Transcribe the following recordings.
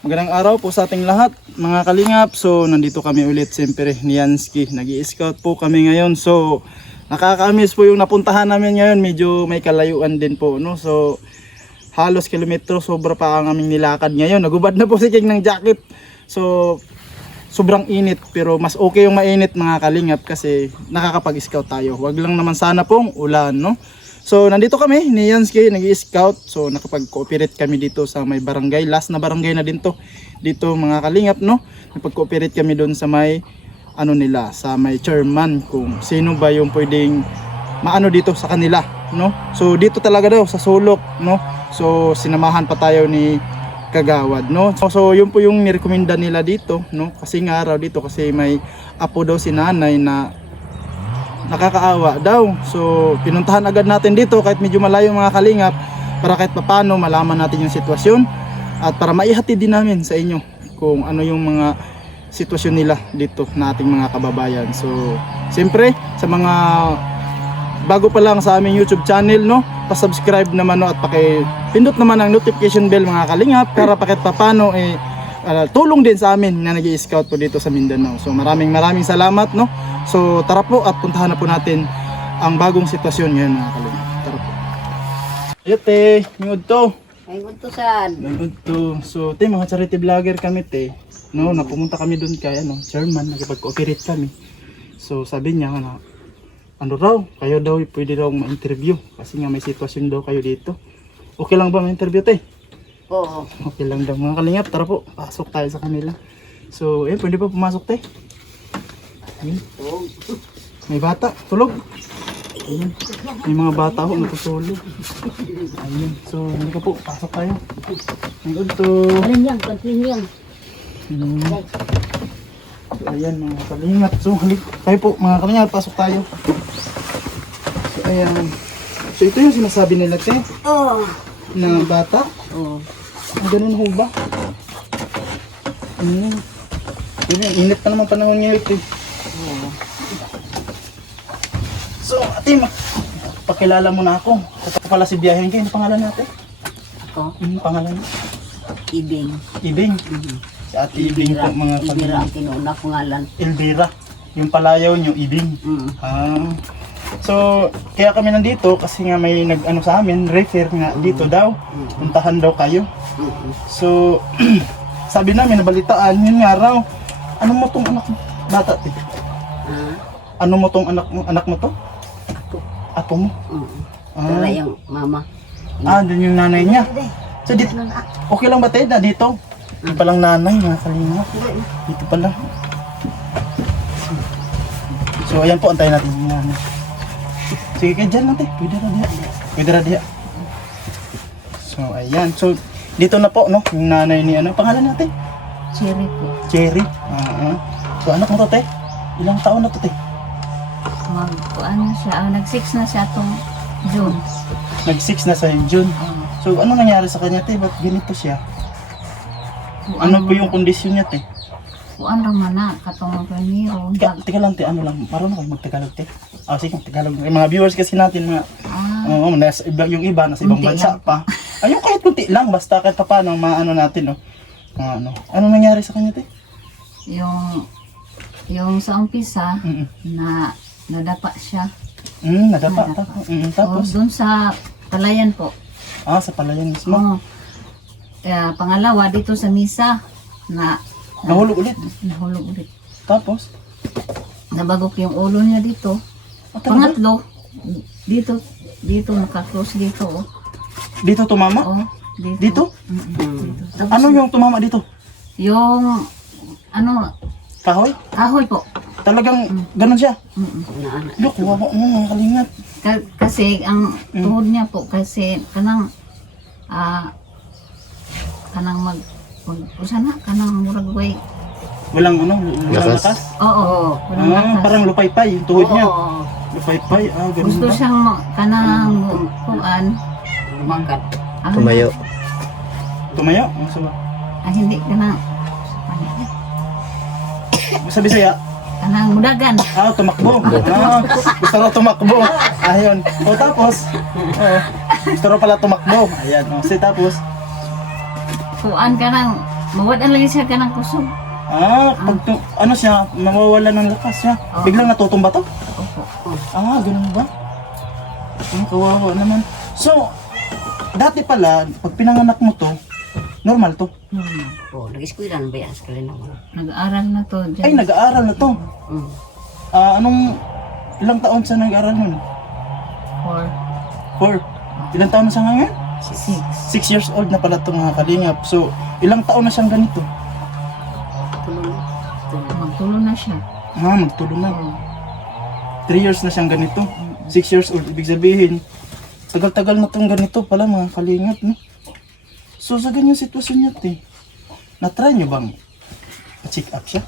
Magandang araw po sa ating lahat mga kalingap. So nandito kami ulit siyempre ni Yansky. Nag-i-scout po kami ngayon. So nakaka-miss po yung napuntahan namin ngayon. Medyo may kalayuan din po, no? So halos kilometro, sobra pa ang aming nilakad ngayon. Nagubad na po si King ng jacket. So sobrang init, pero mas okay yung mainit mga kalingap kasi nakakapag-scout tayo. Wag lang naman sana pong ulan, no? So nandito kami ni Yansky, nag-i-scout. So nakapag-cooperate kami dito sa may barangay. Last na barangay na din to dito mga kalingap, no? Nakapag-cooperate kami doon sa may ano nila, sa may chairman, kung sino ba yung pwedeng maano dito sa kanila, no? So dito talaga daw sa sulok, no? So sinamahan pa tayo ni Kagawad, no? So yun po yung nirekomenda nila dito, no? Kasi nga araw dito kasi may apo daw si nanay na nakakaawa daw. So pinuntahan agad natin dito kahit medyo malayo mga kalingap, para kahit papano malaman natin yung sitwasyon at para maihatid din namin sa inyo kung ano yung mga sitwasyon nila dito na ating mga kababayan. So siyempre sa mga bago pa lang sa aming YouTube channel, no, pa-subscribe naman, no, at paki-pindot naman ang notification bell mga kalingap para kahit papano tulong din sa amin na nag-i-scout po dito sa Mindanao. So maraming salamat, no. So tara po at puntahan na po natin ang bagong sitwasyon ngayon mga kalingap. Tara po. Yote, mingod to. Ay, utusan. Mingod to. So te, mga charity vlogger kami te. No, napumunta kami doon kay chairman, nakipag-cooperate kami. So sabi niya ano raw, kayo daw pwede daw ma-interview kasi nga may sitwasyon daw kayo dito. Okay lang ba ma-interview te? Oo. Okay lang daw mga kalingap, tara po, pasok tayo sa kanila. So, pwede pa pumasok tayo. May bata, tulog. Ayun. May mga bata ho, natutulog. Ayun, so hindi ka po, pasok tayo. May good to. Alin yan, kontin yan. So, ayan mga kalingap. So, halik tayo po mga kalingap, pasok tayo. So, ayan. So, ito yung sinasabi nila, te, Oo. na bata. Oo. Ganun ho ba? Init pa naman panahon niya ito. So, ate, pakilala mo na ako. Ito pala si Biyahen kayo. Ano pangalan natin? Ako, Pangalan niya? Ibing. Ibing. Si ate Ibing po mga Ibira kalingap. ang tinuna ko ngalan. Elvira. Yung palayaw niyo, Ibing. Mm. So, kaya kami nandito kasi nga may nag-ano sa amin, refer nga dito daw. Puntahan daw kayo. So, sabi namin, nabalitaan, yun nga raw. Ano mo tong anak mo? Bata, te? Ano mo tong anak mo to? Ako. Apo mo? Tala yung mama. Doon yung nanay niya. So, dito, okay lang ba tayo na dito? Dito palang nanay, mga kalingap. Dito pala. So, ayan po, antayin natin yung nanay. Sige kayo dyan natin, pwede na diya. Pwede na diya. So, ayan. So, dito na po, no? Yung nanay ni pangalan natin? Cherry po. Cherry. So, anak mo to, te? Ilang taon na to, te? Ano siya, nag-6 na siya itong June. Nag-6 na sa June. So, ano nangyari sa kanya, te? Ba't ganito siya? Ano po yung kondisyon niya, te? Kuan naman na, katong pamiro. Teka lang, te, ano lang, marunong kayo mag-Tagalog, te? Sige, Tagalog. Yung mga viewers kasi natin, yung iba, nasa ibang Kunti bansa lang. pa. Ayun, kahit kunti lang, basta kahit pa paano, maano natin, no? Ano nangyari sa kanya, te? Yung sa umpisa, Mm-mm. na nadapa siya. Nadapa. Tapos Tapos, doon sa palayan po. sa palayan mismo. Oo. Pangalawa, dito sa misa, Nahulog ulit. nahulog ulit. Tapos, Nabagok yung ulo niya dito. talaga? Pangatlo, dito naka-close dito. Oh. Dito tumama? Oh, Dito? Dito. Tapos, Ano yung tumama dito? yung Kahoy? kahoy po. Talagang ganun siya? Mm-mm. Look, wawa mo, mga kalingap. Kasi ang tuhod niya po, kasi kanang usana, kanang muragway. Walang lakas? Oo, walang lakas. Parang lupay-pay yung tuhod niya. Oo. Lupay-pay, ganun Gusto ba? siyang kanang kuan. Lumakat. Tumayo. Tumayo? Sabi? Hindi kanang Sa Bisaya? kanang mudagan. Tumakbo. Gusto raw tumakbo. Ayun. Tapos, gusto raw pala tumakbo. Ayan. Tapos, Kuan kanang Mawad lagi siya ka ng kusog. Ano siya, mawawala ng lakas siya. Oo. Biglang natutumba to? Opo. Ganun ba? Kawawa naman. So, dati pala, pag pinanganak mo to, normal to. Oh, nag-eskwela na ba yan sa kalinawan? Nag-aaral na to. Dyan. Ay, nag-aaral na to. Mm. Ilang taon siya nag-aaral nun? 4, 4. Ilang taon na siya ngayon? 6. 6 years old na pala to mga kalingap. So, ilang taon na siyang ganito? Tulong. Magtulo na siya. Magtulo na. Oo. 3 years na siyang ganito. 6 years old. Ibig sabihin, tagal-tagal na tong ganito pala mga kalingap, no? So, sa ganyang sitwasyon niya, na-try niyo bang check up siya?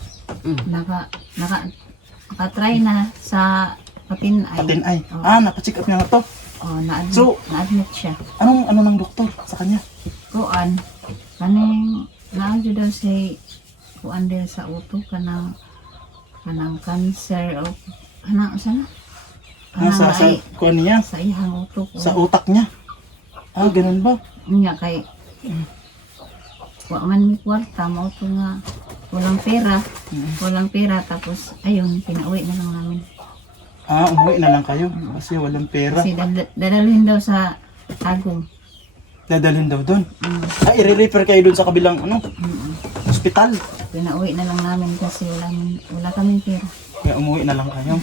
Nakatry na sa patinay. Patinay. Oo. Napacheck up niya na to. Na-admit, So- na-admit siya. Ano ng doktor sa kanya? Kuan, kaning naadyo daw say kuan din sa utok kanang cancer o sana Sa kuan niya? sa ihang utok Sa utak niya? Ganun ba? niya kay wa man mi kwarta mo to nga walang pera tapos ayun pinauwi na lang namin Umuwi na lang kayo kasi walang pera. kasi dadalhin daw sa Agong. Dadalhin daw doon. I-refer kayo doon sa kabilang hospital. Pinauwi na lang namin kasi wala kaming pera. Kaya umuwi na lang kayo.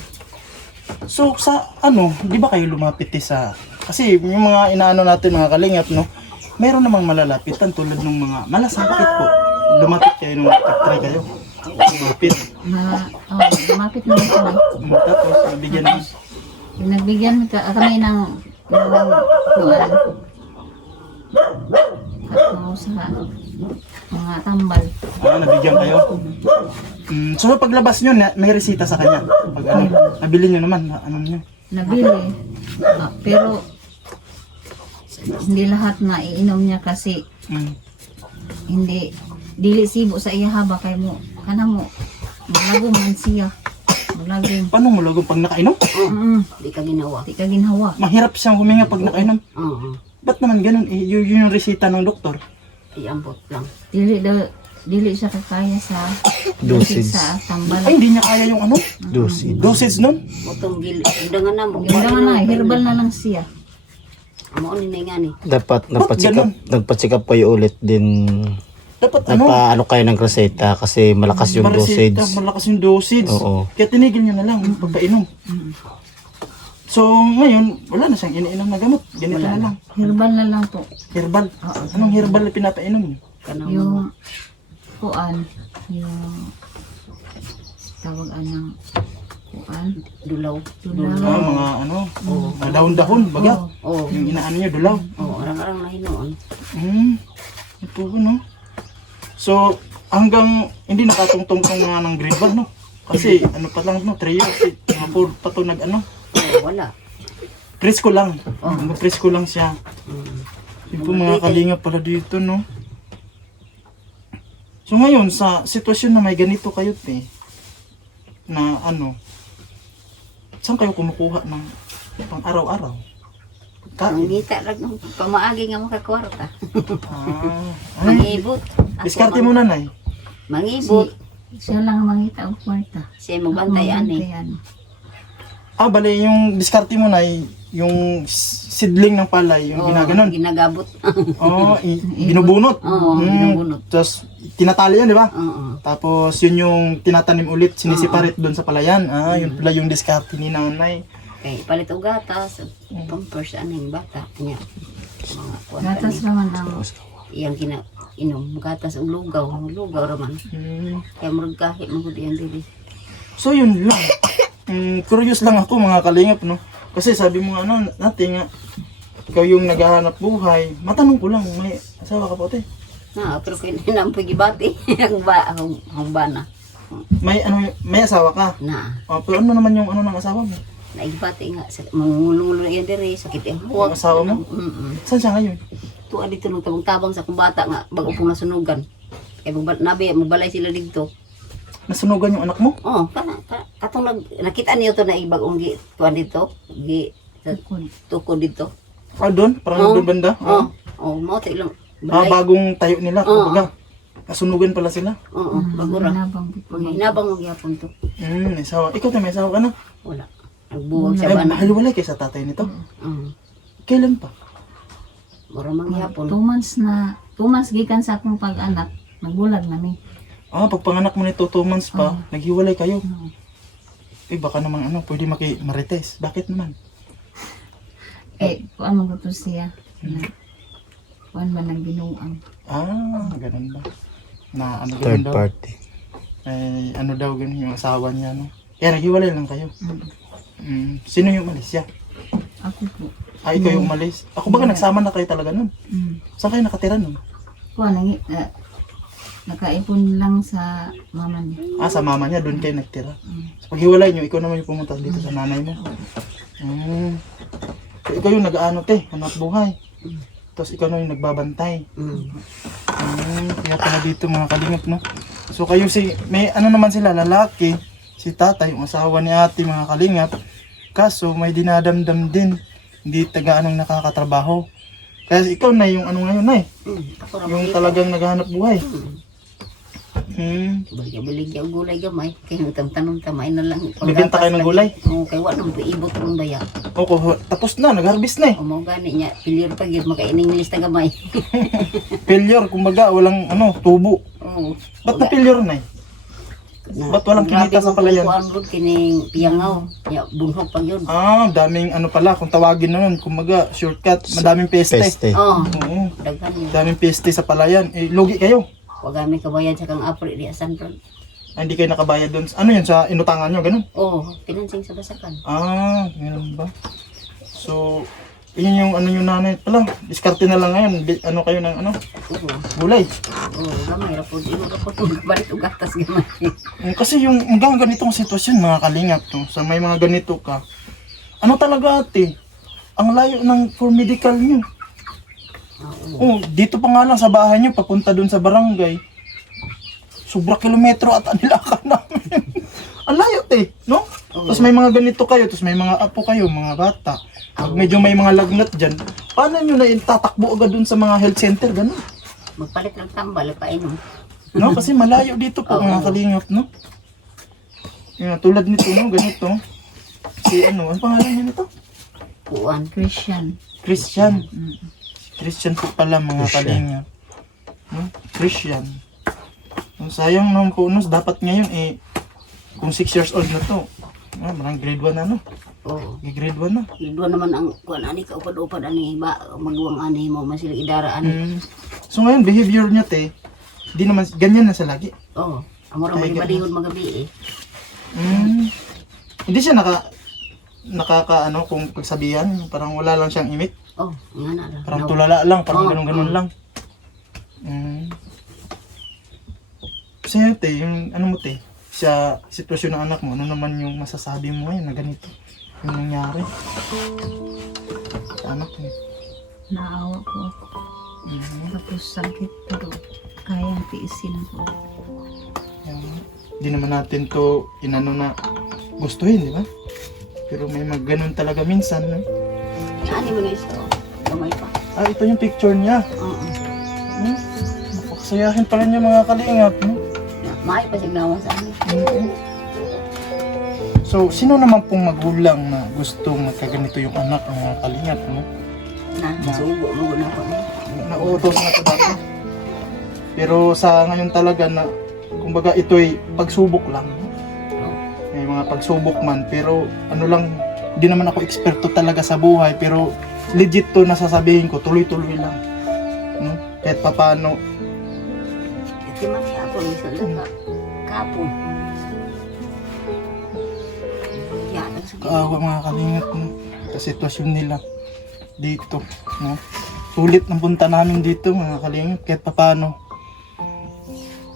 So sa di ba kayo lumapit sa kasi yung mga inaano natin mga kalingap, no? Meron namang malalapitan tulad ng mga malasakit po. Lumapit kayo nung try kayo. Lumapit. Lumapit na sila. Tapos nabigyan ng Nagbigyan kami ng kuwan. At sa mga tambal. Nabigyan kayo. So paglabas nyo, may resita sa kanya. Pag nabili nyo naman, nyo? Nabili. Pero hindi lahat na iinom niya kasi hindi dili sibo sa iya haba kay mo kanang mo malagom man siya. Malagom. Paano mo lagong pag nakainom? Di ka ginawa. Di ka ginhawa. Mahirap siyang huminga pag nakainom. Oo. Ba't naman ganun? Yun yung resita ng doktor. Iambot lang. Dili siya kakaya sa Dosage. sa tambal. Ay, hindi niya kaya yung dosage nun? Motong gil. Undangan na mo. Ganda na, herbal na lang siya. Amo ni nga ni. Dapat ganun? nagpa-check up kayo ulit din. Dapat Nagpa-ano kayo ng reseta kasi malakas yung dosage. Malakas yung dosage. Oo. Kaya tinigil niya na lang yung pagkainom. So, ngayon, wala na siyang iniinom na gamot. Ganito na lang. Herbal na lang po. Herbal. Anong herbal na pinapainom niyo? Kanang Yung kuan, yung tawag ng kuan, dulaw. dulaw. Mga dahon-dahon, baga. Oo. Yung inaano niyo, dulaw. Oo, arang-arang na hinoon. Ito ko, no? So, hanggang hindi nakatungtong nga ng grade 1, no? Kasi, pa lang, no? 3 years, mga 4 pa to Oo, wala. presko lang. Presko lang siya. Yung po mga kalingap pala dito, no? So ngayon, sa sitwasyon na may ganito kayo, na saan kayo kumukuha ng pang araw-araw? Ang ngita lang ng pamaagi nga makakwarta. Ay, Mangibot. diskarte mo nanay. Mangibot. Siya lang mangita og kwarta. Siya magbantay ani. Bantayan. Bale, yung diskarte mo na yung seedling ng palay, yung ginaganon. Ginagabot. Binubunot. Oo, binubunot. Tapos, tinatali yan, di ba? Oo. Tapos, yun yung tinatanim ulit, sinisiparit doon sa palayan. Yun pala yung diskarte ni nanay. Kay palit og gatas, pampers aning bata niya. Mga kwarta Gatas ni. naman ang Iyang inom gatas og lugaw raman. Kaya murag kahit magud iyang dili. So, yun lang. Curious lang ako mga kalingap, no? Kasi sabi mo natin nga, ikaw yung naghahanap buhay. Matanong ko lang, may asawa ka po, te? Pero kay nampoy gibati ang bana. May asawa ka? Na, Pero ano naman yung ng asawa mo? naigibati nga sa mangulong yan diri sakit ang Yung asawa mo? Saan siya ngayon? Tuwa dito nung tabang-tabang sa kung bata nga bago pong nasunugan. Kaya magbalay sila dito. Nasunugan yung anak mo? Katong nakita niyo to na ibagong tuwa dito. Tukod dito. Doon? Parang doon banda? Mo tayo lang. Bagong tayo nila, Oo. kumbaga. Nasunugan pala sila. Oo, bagura. Hinabang. Mga hinabang mo gyapon to. May asawa. Ikaw tayo may asawa ka na? Wala. Nagbuwag Ay, siya ba na? mahalwalay kay sa tatay nito. Kailan pa? Mura mang gyapon. 2 months na, 2 months gikan sa akong pag-anak, nagbulag nami. Pag panganak mo nito 2 months pa, naghiwalay kayo. Oo. Baka naman pwede marites. Bakit naman? Kuan mo to siya. Kuan ba nang binuang. Ganun ba? Na ano Third ganun daw? party. Ano daw ganun yung asawa niya, no? Kaya naghiwalay lang kayo. Sino yung umalis siya? Ako po. Ikaw yung umalis? Ako baga nagsama na kayo talaga nun? Saan kayo nakatira nun? Kuan nakaipon lang sa mama niya. Sa mama niya, doon kayo nagtira. So, paghiwalay niyo, ikaw naman yung pumunta dito sa nanay mo. So, ikaw yung nag-ano hanap buhay. Tapos ikaw na yung nagbabantay. Kaya pala dito mga kalingap, no? So kayo may ano naman sila, lalaki, si tatay, yung asawa ni ate, mga kalingap. Kaso may dinadamdam din, hindi taga-anong nakakatrabaho. Kaya ikaw na yung ano ngayon na yung talagang naghahanap buhay. Baligya og gulay gamay. Kaya nang tanong tamay na lang. Bibenta kayo ng gulay? Oo, kay wa nang paibot ng baya. Tapos na, nag-harvest na Mo gani niya, pilir pa gyud makaining lista gamay. Failure, kumbaga, walang tubo. Oo. Ba't na failure na Ba't walang kinita sa palayan? Kuan rod kining piyangaw. Ya bunhog pa gyud. Daming pala, kung tawagin na nun, kumbaga, shortcut, madaming peste. Peste. Oo. Oo, Daghan yun. daming peste sa palayan. Lugi kayo. Wa gami kabayad sa kang apre di asan rod. Hindi kayo nakabayad doon. Ano yun, sa inutangan nyo, ganun? Oo, financing sa basakan. Ganun ba? So, yun yung yung nanay pala. Diskarte na lang ngayon. Ano kayo ng Oo. gulay. Oo, gamay ra pud imo ra pud balik og gatas gamay. Kasi yung hanggang ganitong sitwasyon, mga kalingap, no? Sa may mga ganito ka, ano talaga ate? Ang layo ng for medical nyo. Dito pa nga lang sa bahay nyo, papunta dun sa barangay. Sobra kilometro at anilakan namin. Ang layo no? Tapos may mga ganito kayo, tapos may mga apo kayo, mga bata. Pag medyo may mga lagnat dyan, paano nyo na tatakbo agad dun sa mga health center, gano'n? Magpalit ng tambal pa inom. No? Kasi malayo dito po, mga kalingap, no? Tulad nito, no? Ganito. Ano pangalan niya nito? Kuan. Christian. Christian. Christian po pala, mga Christian. kalingap. No? Christian. Sayang naman po, no? Dapat ngayon, kung 6 years old na to, marang grade 1 na, no? Oo. Grade 1 na. Lidwa naman ang kuan ani ka upad-upad ani ba magduwang ani mo masila idara ani. So ngayon, behavior niya, di naman, ganyan na sa lagi. Oo. Amora Ay, bali-balihon magabi Hindi siya kung pagsabihan, parang wala lang siyang imik. Oh, nga na lang. Parang tulala lang, parang Oo, ganun-ganun oo. lang. Kasi yun, yung ano mo, sa sitwasyon ng anak mo, ano naman yung masasabi mo ngayon na ganito? Yung nangyari? Sa anak mo. Naawa po ako. Tapos sakit pero kayang tiisin po. Hindi naman natin to inano na gustuhin, di ba? Pero may ganun talaga minsan, no? Ani mo na isa. Gamay pa. Ito yung picture niya. Oo. Napakasayahin pala niya, mga kalingap, no? May pa signawa sa ani. So, sino naman pong magulang na gustong magkaganito yung anak ng mga kalingap, no? Nasubo mo na ko. Nauutos na ito dati. Pero sa ngayon talaga na, kumbaga ito'y pagsubok lang. No? May mga pagsubok man, pero ano lang, hindi naman ako eksperto talaga sa buhay, pero legit to nasasabihin ko, tuloy-tuloy lang. No? Kahit papano, Iti man ako ni sa laka. Kapon. Yan sa kaawa mga kalingap, no? Sa sitwasyon nila dito, no? Sulit ng punta namin dito, mga kalingap, kahit papano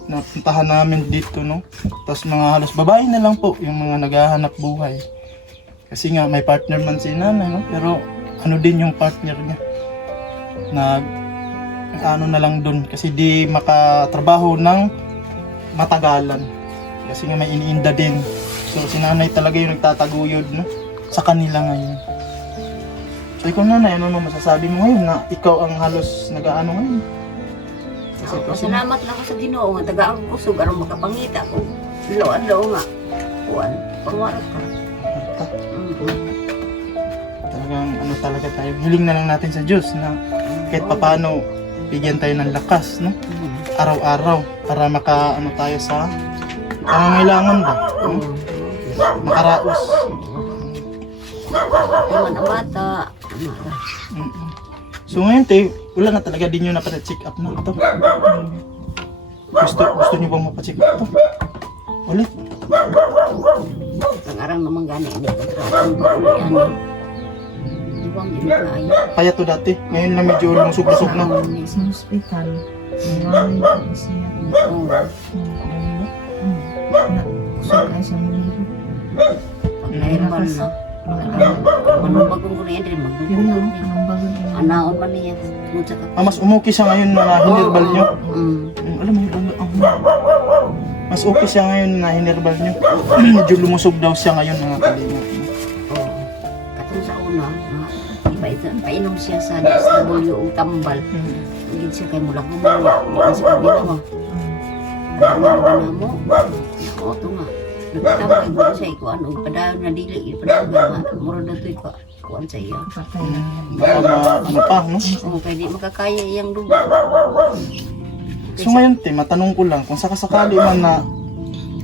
napuntahan namin dito, no? Tapos mga halos babae na lang po yung mga naghahanap buhay, kasi nga may partner man si nanay, no? Pero ano din yung partner niya, ano na lang dun, kasi di makatrabaho ng matagalan, kasi nga may iniinda din. So si nanay talaga yung nagtataguyod, no? Sa kanila ngayon. So ikaw nanay, ano masasabi mo ngayon na ikaw ang halos nag-aano ngayon? sa sitwasyon. Pasalamat lang ako sa Ginoo nga tagaan ko kusog aron makapangita ko. Adlaw nga. Kuan, pangwarap ka. Talagang ano talaga tayo, hiling na lang natin sa Diyos na kahit papaano bigyan tayo ng lakas, no? Araw-araw para ano tayo sa pangangailangan ba? No? Makaraos. Naman ang bata. Mm-mm. So ngayon te, wala na talaga din nyo check up na ito. Gusto nyo bang mapacheck up ito? Ulit? Ang arang naman gani ini kontratan pa uli ano. Di ba hindi kaya? Kaya to dati, ngayon lang medyo lumusog-lusog na. Sa hospital, nawawin ko siya. Oo. Kusog ay siya maligo. Pagkailaman na. Manong bagong ko na yan din Pero magdugtog yun, niya. anong bago niya. Anaon man niya. Tungod sa Mas umuki siya ngayon na hinerbal nyo. Alam mo yun, mas okay siya ngayon na hinerbal nyo. Medyo lumusog daw siya ngayon mga kalinga. Oo. Katong sa una, painom siya sa DSW o tambal. Hindi siya kay mula gumaya. Hindi siya kabila mo. Ano mo? Oo, ito nga. Nagtambay mo siya ikuan o padayon na dili. Padayon nga. Muro na ito ikuan sa iya. Patay na yan. Baka ano pa, no? Oo, kaya di makakaya iyang lugar. So ngayon te, matanong ko lang, kung sakasakali man na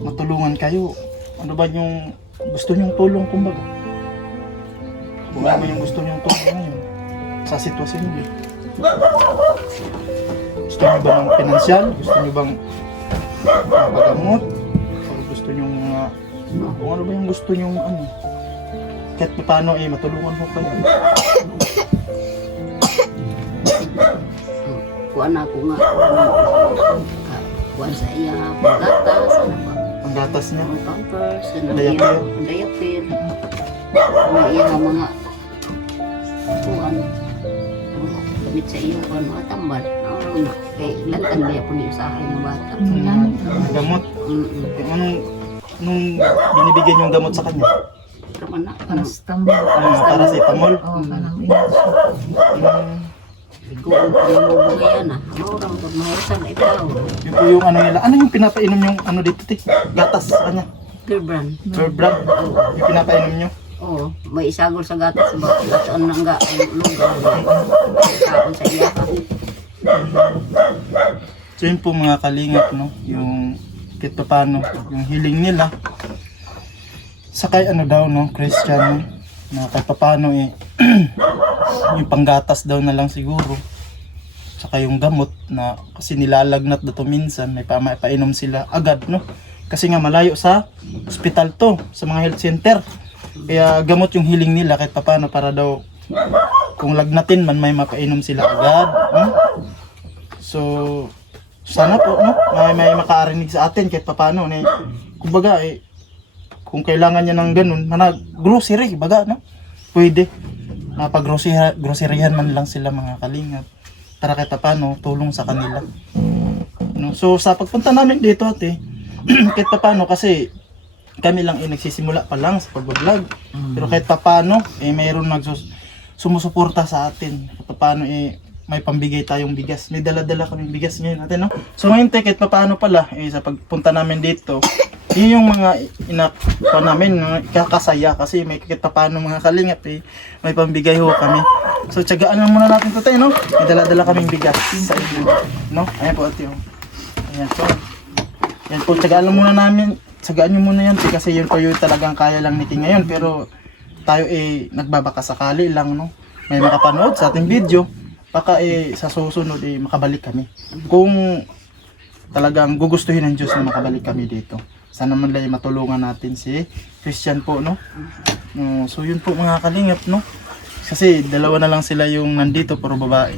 matulungan kayo, ano ba yung gusto nyong tulong kumbaga? Kung ano yung gusto nyong tulong ngayon sa sitwasyon niyo? Gusto niyo ba ng pinansyal? Gusto niyo bang mapagamot? O gusto niyo kung ano ba yung gusto nyong ano? Kahit paano matulungan mo kayo. Kuan ako nga. Kuan sa iya. Paggatas. Ano ba? Ang gatas niya. Ang pampers. Ano Diaper. iya. Diaper. Ano iya nga mga kuan. Mga gamit sa iyo. Kuan mga tambal. Ano na. Kaya lantan niya po niya sa akin ng bata. Gamot. Mm-mm. Nung binibigyan yung gamot sa kanya? Pero man na. Paracetamol. Paracetamol. Oo, parang inis. Kuan pa yung bugayan na. Maurang pag mahisan ito. Yun po yung ano nila. Ano yung pinapainom yung ano dito te? Gatas sa kanya. Pure brand. Third brand. Yung pinapainom nyo. Oo. May isagol sa gatas sa bawat lataan ng lugar. Kaon sa iya. So yun po mga kalingap, no? Yung kahit paano, yung hiling nila. Sakay ano daw, no? Christian, no? Na kahit paano yung panggatas daw na lang siguro. Saka yung gamot na kasi nilalagnat daw to minsan, may painom sila agad, no? Kasi nga malayo sa hospital to, sa mga health center. Kaya gamot yung hiling nila kahit paano para daw kung lagnatin man may mapainom sila agad, no? So sana po, no? May makarinig sa atin kahit paano, eh. Kumbaga, kung kailangan niya ng ganun, grocery, baga, no? Pwede. Napag-groceryhan man lang sila mga kalingap. Para kahit paano, tulong sa kanila. No? So, sa pagpunta namin dito, ate, kahit paano, kasi kami lang nagsisimula pa lang sa pag-vlog. Pero kahit paano, mayroon sumusuporta sa atin. Kahit paano, may pambigay tayong bigas. May dala-dala kaming bigas ngayon natin, no? So ngayon, kahit paano pala, sa pagpunta namin dito, yun yung mga namin, kakasaya kasi may kahit paano mga kalingap, may pambigay ho kami. So tiyagaan lang muna natin ito, no? May dala-dala kaming bigas sa inyo, no? Ayan po, ate, oh. Ayan po. Ayan po, tiyagaan lang muna namin. Tiyagaan nyo muna yan, kasi yun po yung talagang kaya lang ni King ngayon. Pero tayo nagbabaka sakali lang, no? May makapanood sa ating video. Baka sa susunod makabalik kami. Kung talagang gugustuhin ng Diyos na makabalik kami dito. Sana man lang matulungan natin si Christian po, no? So yun po mga kalingap, no? Kasi dalawa na lang sila yung nandito, puro babae.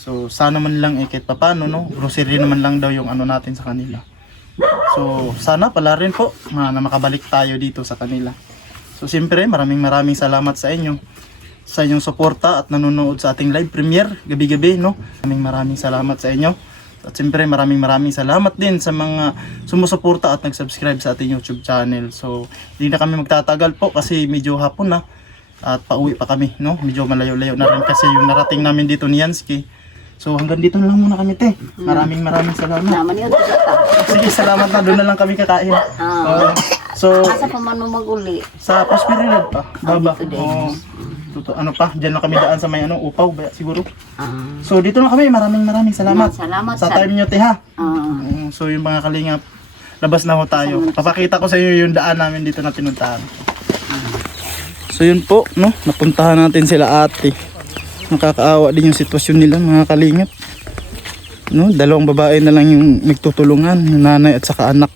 So sana man lang kahit papano, no? Grocery naman lang daw yung ano natin sa kanila. So sana pala rin po na makabalik tayo dito sa kanila. So siyempre maraming salamat sa inyo. Sa inyong suporta at nanonood sa ating live premiere gabi-gabi, no? Maraming salamat sa inyo. At siyempre maraming salamat din sa mga sumusuporta at nag-subscribe sa ating YouTube channel. So, hindi na kami magtatagal po kasi medyo hapon na at pauwi pa kami, no? Medyo malayo-layo na rin kasi yung narating namin dito ni Yansky So hanggang dito na lang muna kami, te. Maraming salamat. Naman yun sa ta. Sige, salamat na. Doon na lang kami kakain. So, Asa pa man mo maguli? sa Prosperidad pa. Baba. dito din. Oo. Ano pa, diyan lang kami daan sa may upaw, siguro. Ah. So dito na kami, maraming salamat. Salamat Sa time nyo, te, ha. Ah. So yung mga kalingap, labas na ho tayo. Papakita ko sa inyo yung daan namin dito na pinuntahan. So yun po, no, napuntahan natin sila ate. Nakakaawa din yung sitwasyon nila, mga kalingap. No, dalawang babae na lang yung nagtutulungan, yung nanay at saka anak,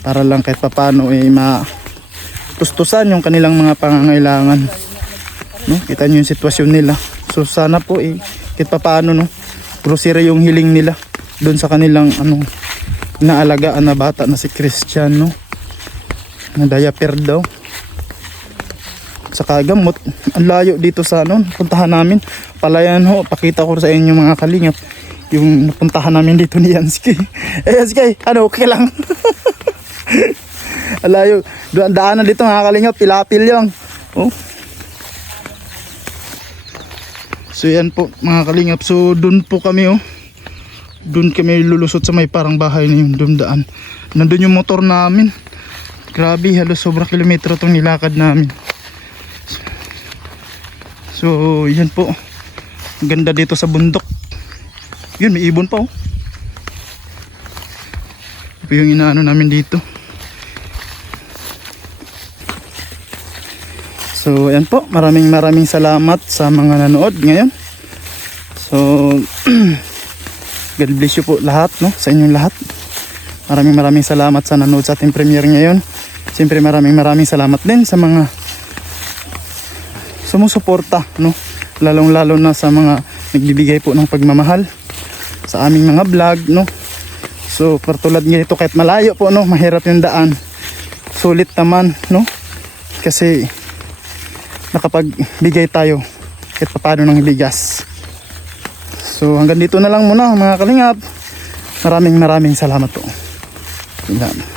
para lang kahit papano tustusan yung kanilang mga pangangailangan. No, kita niyo yung sitwasyon nila. So sana po kahit papaano, no, grocery yung hiling nila doon sa kanilang inaalagaan na bata na si Christian, no, na diaper daw, saka gamot. Ang layo dito sa puntahan namin. Palayan ho, pakita ko sa inyo mga kalingap yung napuntahan namin dito ni Yansky. Yansky, okay lang. Ang layo, daanan dito mga kalingap, pilapil lang. So yan po mga kalingap. So dun po kami, dun kami lulusot sa may parang bahay na yun, dun daan. Nandun yung motor namin. Grabe, halos sobrang kilometro itong nilakad namin. So yan po, ang ganda dito sa bundok. Yun, may ibon pa. Ito yung inaano namin dito. So yan po, maraming salamat sa mga nanood ngayon. So God bless you po lahat, no, sa inyong lahat. Maraming salamat sa nanood sa ating premiere ngayon. Siyempre maraming salamat din sa mga sumusuporta, no, lalong-lalo na sa mga nagbibigay po ng pagmamahal sa aming mga vlog, no. So katulad ng ito, kahit malayo po, no, mahirap yung daan, sulit naman, no, kasi nakapagbigay tayo kahit paano ng bigas. So hanggang dito na lang muna mga kalingap. Maraming salamat po. Yun lang.